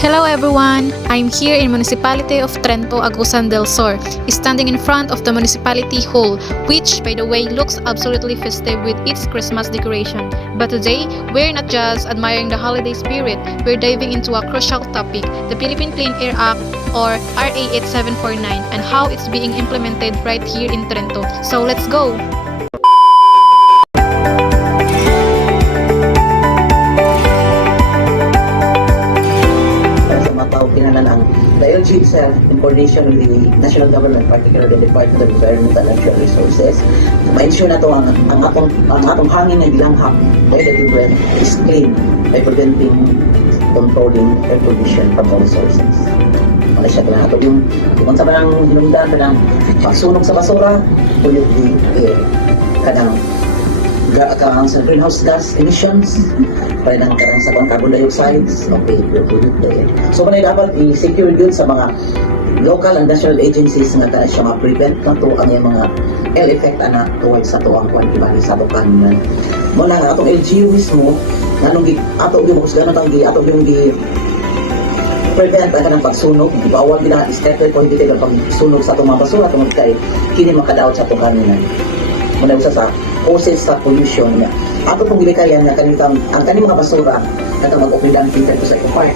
Hello everyone! I'm here in Municipality of Trento, Agusan del Sur, standing in front of the Municipality Hall, which, by the way, looks absolutely festive with its Christmas decoration. But today, we're not just admiring the holiday spirit, we're diving into a crucial topic, the Philippine Clean Air Act, or RA 8749, and how it's being implemented right here in Trento. So let's go! The LG itself, in coordination with the national government, particularly the Department of Environment and Natural Resources, ma-ensure na to ang atong hangin na gilanghap by the government is clean by preventing, controlling air pollution from all sources. Wala siya kailangan ito yung kung sa parang hinungdan ka ng pagsunog sa basura, pollute the air. Kadang sa greenhouse gas emissions, para ng karang sa carbon dioxide, okay, pollute the air. So, manay dapat i-secure yun sa mga local and national agencies nga kaya siya ma-prevent na to ang yung mga ill effect na towards sa to ang kwantimali sa tukan. Muna nga, atong LGU mismo, nanong ato yung husganan ato yung prevent ang kanang pagsunog, bawal nila i-step point dito ang pagsunog sa itong mga basura tungkol kay kini makadaot sa itong kaninan. Muna usa sa causes sa pollution niya. Ato pong gilikayan nga kanitang ang kaning mga basura katang mag-opidan filter ko sa iyong park.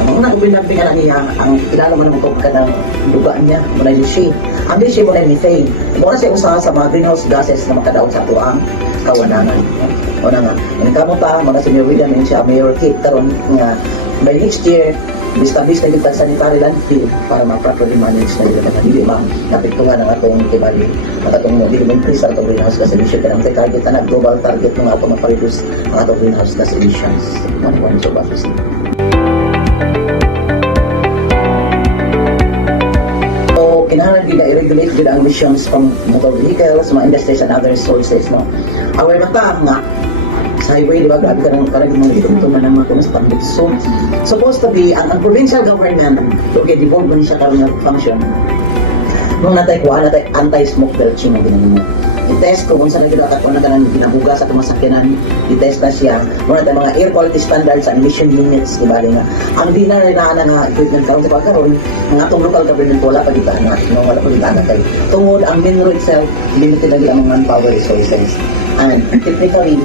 Ang mga nag-opidan pingalan niya, ang kilala man ng itong kanang dugaan niya, muna yung shade. Ang shade muna yung methane. Muna siya usaha sa mga greenhouse gases na makadaot sa ito ang kawanangan. Muna nga, ang kamuta, muna si Mayor William, yun siya, Mayor Kate, karon nga, by next year, establish na yung sanitary landfill para ma-properly manage na yung hindi napiktungan ng atong kibali at atong increase ang atong greenhouse gas emission kaya ang target na global target ng atong ma-reduce ang atong greenhouse gas emissions ng points of office. So, kinahanglan din na i-regulate din ang emissions from motor vehicles, mga industries and other sources. No? Our mata nga sa highway, di ba, grabe ka ng mga ito na naman kung sa pangit. So, supposed to be, ang provincial government, okay, devolve mo siya karoon ng function. Nung natay anti-smoke belching ang ginagawa. I-test ko kung saan nagkakakuha na ka ng ginahuga sa tumasakyanan, i-test na siya. Muna tayo mga air quality standards and emission limits, di ba, nga. Ang di na nga equipment karoon sa pagkaroon, ang atong local government wala pa dito na, wala pa dito na kayo. Tungod, ang mineral itself, limited na ang manpower resources. And technically,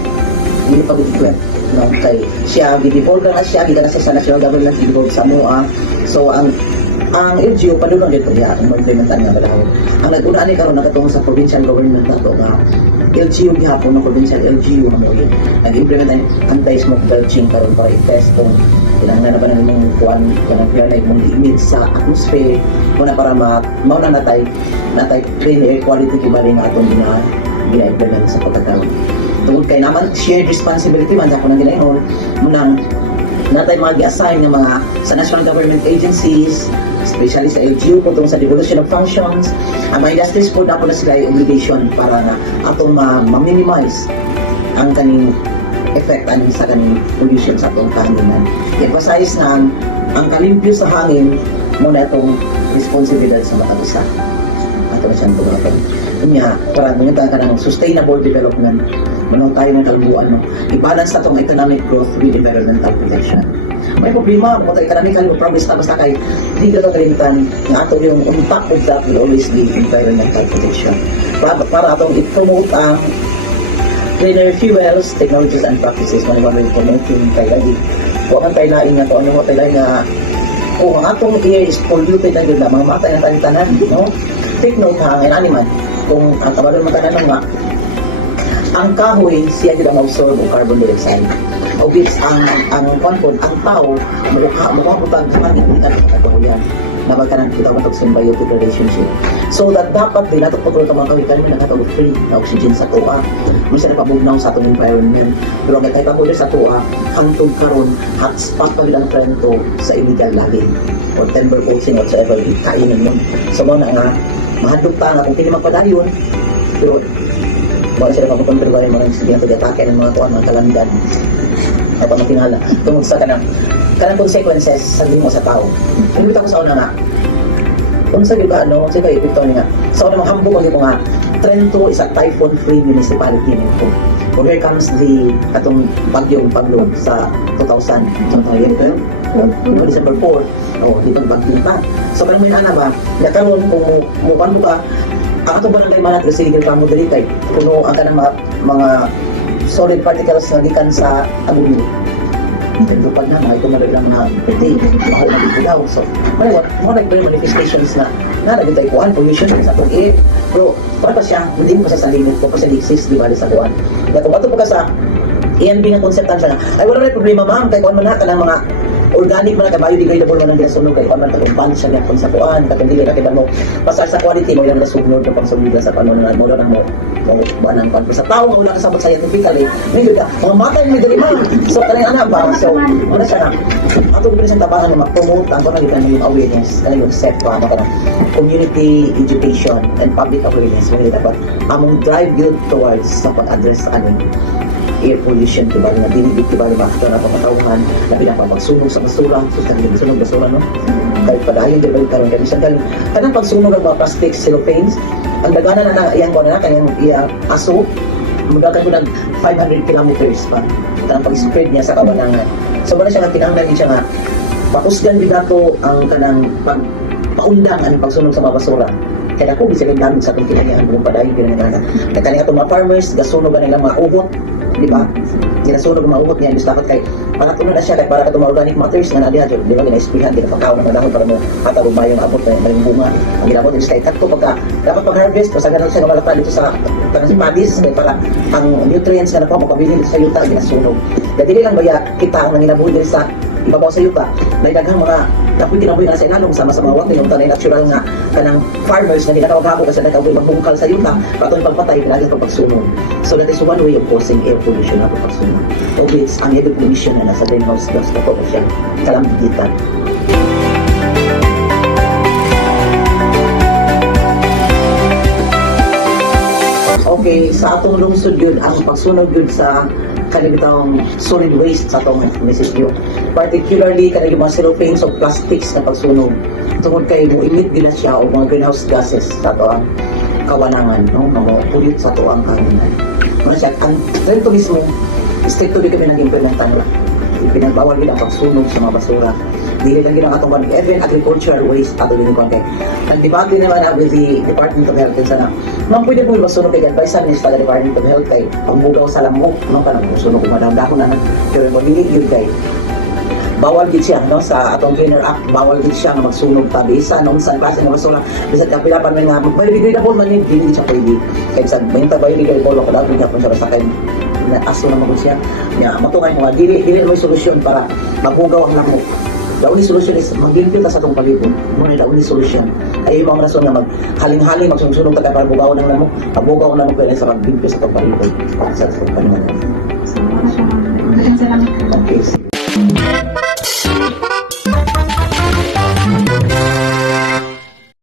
hindi pa good no? Kay siya, gidevolve na siya, gigana sa national government, gidevolve sa MOA. So, ang LGU, padulong dito niya, ang implementan nga balahon. Ang nag-unaan ni karon nakatungong sa provincial government na ito, na LGU gihapon, ng provincial LGU na mo yun. Nag-implement ang anti-smoke belching karon para i-test kung kailangan na ba ng imong kuwan, kanang kaya na imong limit sa atmosphere, muna para mauna natay clean air quality kibaring atong gina-implement sa pagkakaroon. Tungkol kay naman shared responsibility man sa kunang ginayon munang natay mga gi-assign ng mga sa national government agencies, especially sa LGU kung sa devolution of functions. Ang mga industries po na sila yung obligation para na atong ma-minimize ang kaning effect sa kaning pollution sa atong kahanginan. I-emphasize na ang kalimpyo sa hangin muna itong responsibilidad sa matag-usa. Ato na siyang tumatag. Kanya, para nyo ka ng sustainable development. Manaw tayo ng kalambuan, no? I-balance na itong economic growth with environmental protection. May problema, kung tayo economical progress na basta kay hindi ka kalimutan na ato yung on top of that will always be environmental protection. Para atong i-promote ang cleaner fuels, technologies, and practices na naman yung promoting kay lagi. Huwag ang tayo laing na ito, ano mo tayo laing na kung ang atong air is polluted na yun na mga matay na tayong tanan, no? Take note ha, ang animal, kung ang kabalon matanan nga, ang kahoy siya gid ang absorb ng carbon dioxide. O which ang tao mukha putang hangin ang kahoyan. Nabagkanan kita mo symbiotic relationship. So that dapat din nato pagtuon ta mga kahoy na natawag free na oxygen sa tuwa. Minsan napabugnaw sa atong environment. Pero ang kahit mo sa tuwa, hangtod karon hotspot pa ang Trento sa illegal logging or timber poaching whatsoever kainin mo. So mo na nga mahadlok ta nga kung kini magpadayon pero wala sila mapukontrol yung mga insidente at atake ng mga kuwan, mga kalamidad at matingala tungkol sa kanang consequences sa mo sa tao. Ang ko sa una nga kung sa iba, sa iba ipito nga sa una mahambog ko nga Trento is a typhoon-free municipality nito. So here comes the atong bagyong Pablo sa 2000. December 4. Di ba bagyo pa. So kung may ana ba, nakaroon kung mupan mo ka, ang atong barangay manat kasi hindi pa mo dali kay kuno ang kanang mga solid particles na gikan sa alumni. Ito pag na, ito na lang na pwede, baka na dito daw. So, mga nag-play manifestations na nagintay kuhan, pollution sa itong air. Pero, para pa siya, hindi mo kasi sa limit ko, kasi exist, di ba, sa kuhan. Kaya kung bato po ka sa ENB nga konseptan siya na, ay wala rin problema ma'am, kaya kuhan man na, kanang mga organic man na, biodegradable man ang ginasunog, kaya kuhan man na, ban siya nga kung sa kuhan, katindili na kita mo, pasar sa quality, mo yung nasugnod na pangsumida sa paano na, mo na mo banang kan sa tao nga wala kasabot sa scientifically medyo ka mga matay may dali man so kanang ana ba so ano siya na ato gid sa tabangan na mag-promote ang kanang yung awareness kanang yung set pa kanang community education and public awareness mo dapat among drive yun towards sa pag-address aning air pollution diba nga dinibig diba na makita na pamatawhan na pinapagsunog sa basura so sa sunog basura no kahit padayon diba yung karon kasi kanang pagsunog ng mga plastic cellophanes ang daganan na iyang ko na kanyang aso magdagan ko ng 500 kilometers pa ang pag-spread niya sa kabanangan so wala siya nga kinanglan siya nga pakusgan din nato ang kanang paundang ang pagsunog sa mga basura kaya ako bisa rin namin sa itong kinayaan kung padayon kinayaan na kanina itong mga farmers gasunog ang nilang mga uhot di ba? Ginasunog ang mga uhot niya dapat kay para tuno na siya kay para katong organic matters nga na diha di ba gina-sprayan ginapakaw na dahon para mo hata rumay yung abot na yung bunga ang ginabot is kay takto pagka dapat pag-harvest kasi ganun siya malata dito sa tanang padis kay para ang nutrients na nakuha makabili sa yuta ginasunog kaya dili lang baya kita ang nanginabuhi diri sa ibabaw sa yuta may daghang mga dapat ginabuhi na sa ilalong sama sa mga wag yung tanay natural nga kanang farmers na ginatawag habo kasi nagkabuhi magbungkal sa yuta patong pagpatay pinagin pagsunog so that is one way of causing air pollution na pagsunog o it's ang heavy pollution na nasa greenhouse gas na po siya kalambitan. Okay, sa atong lungsod yun, ang pagsunog yun sa kanibitang solid waste sa atong munisipyo. Particularly, kanang mga cellophanes o plastics na pagsunog. Tungkol kay mo emit din na siya o mga greenhouse gases sa ito ang kawanangan, no? Mga pollute sa ito ang kawanangan. Ano siya, ang trento mismo, stricto din kami nag-implementan lang. Pinagbawal din ang pagsunog sa mga basura. Dili lang ginang atong even agricultural waste ato din ko kay. Ang debate naman with the Department of Health sana. Ma'am pwede po masunog kay advice sa Minister of Department of Health kay pangbugaw sa lamok, ma'am kanang sunog kung madam-dako na pero mo dili gyud kay bawal gid siya no sa atong Cleaner Act bawal gid siya nga magsunog tabi sa nung sa klase nga basura bisan kapila pa man nga biodegradable man yun dili siya pwede kay sa benta biodegradable ko daw nga pa siya sa kay na aso na siya nga matungay mo nga dili may solusyon para mabugaw ang lamok. The only solution is mag-limpit sa itong palibot. Muna the only solution. Ay yung mga rason na maghaling-haling, magsunog tayo para bugaw ng lamok. Pabugaw ng lamok kaya sa mag-limpit sa itong palibot. Sa itong palibot. So, wala siya. Magandang salamat. Okay.